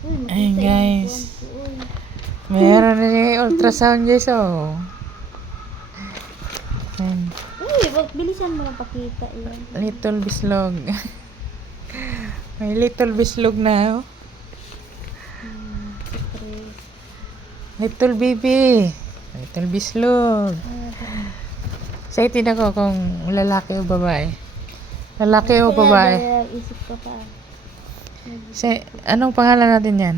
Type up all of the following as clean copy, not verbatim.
Uy, Ayun makita guys. yung ko. Uy. Meron na yung ultrasound guys oh. Ayun. Uy, wag bilisan mo lang pakita yan. Little bislog. May little bislog na oh. Stress. Little baby. Little bislog. Excited ako kung lalaki o babae. Lalaki o babae. Kaya isip ko pa. Anong pangalan natin yan?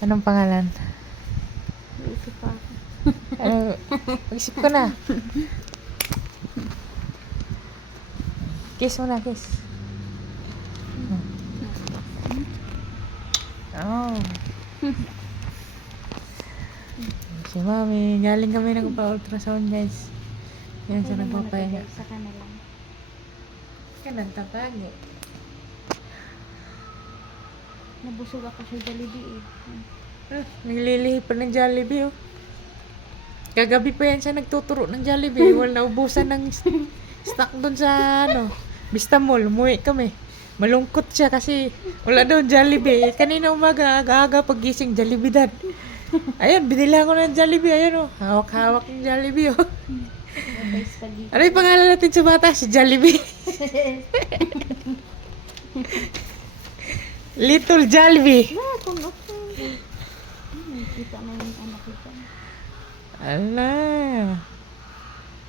Anong pangalan? Isip pa. Ano, mag-isip ko na. Kiss mo na, kiss. Oh. Si Mami, galing kami nagpa-ultrasound guys. Yan siya nagpapahinga. Saka na lang. Kanantapag eh. Nabusog ako sa Jollibee eh. Naglilihi pa ng Jollibee oh. Kagabi pa yan siya nagtuturo ng Jollibee. Wala naubusan ng stock doon sa ano, Vista Mall. Umuwi kami. Malungkot siya kasi wala daw Jollibee. Kanina umaga, aga-aga pagising Jollibee dad. Ayun, binila ko ng Jollibee. Ayun oh, hawak-hawak yung Jollibee oh. Ano yung pangalan natin sa bata? Si Jollibee. Little Jollibee. Kung okay. Kita na yung anak kita. Ala.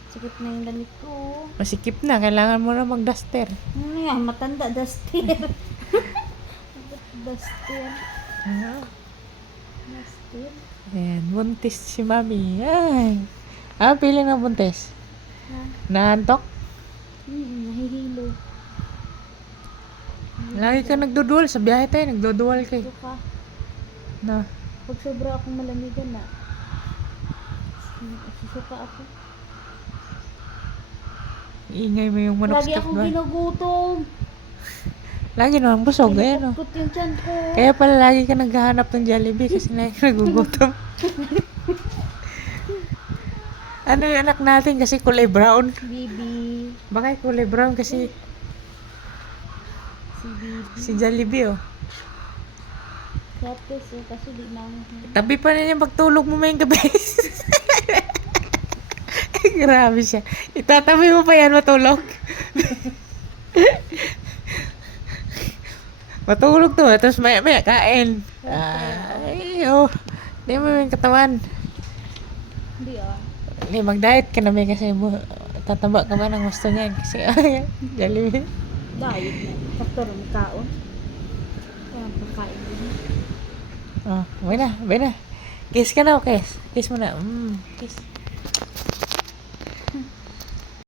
Sakit na yung damit ko. Masikip na. Kailangan mo na mag-duster. Ano yan? Matanda. Duster. Duster. Duster. Ayan, buntis si Mami. Ay. Pili na buntis. Ha? Naantok? Nahihilo. Lagi ka nagdudual. Sa biyahe tayo, nagdudual kay. Suka. Na. Pag sobra akong malamigan na. Susuka ako. Iingay mo yung manok Lagi stick akong ba? ginugutom. Lagi naman busog. Ayan o. Pinupukot yung tiyan ko. Kaya pala lagi ka naghahanap ng Jollibee kasi lagi ka nagugutom. Ano yung anak natin kasi kulay brown? Bibi. Baka kulay brown kasi Si Bibi. si Jollibee oh. Tapos kasi di na Tabi pa na niya pagtulog mo may gabi. Grabe siya. Itatabi mo pa yan matulog. Matulog to. Tapos maya kain. Ay, oh. Hindi mo yung katawan. Hindi Hindi, mag-diet ka na may kasi tataba ka ba ng gusto niyan. Kasi ay, Jollibee. Diet na. Faktor ng kaon. Kaya pagkain din. Oh, bay na. Kiss ka na, kiss. Kiss mo na. Kiss.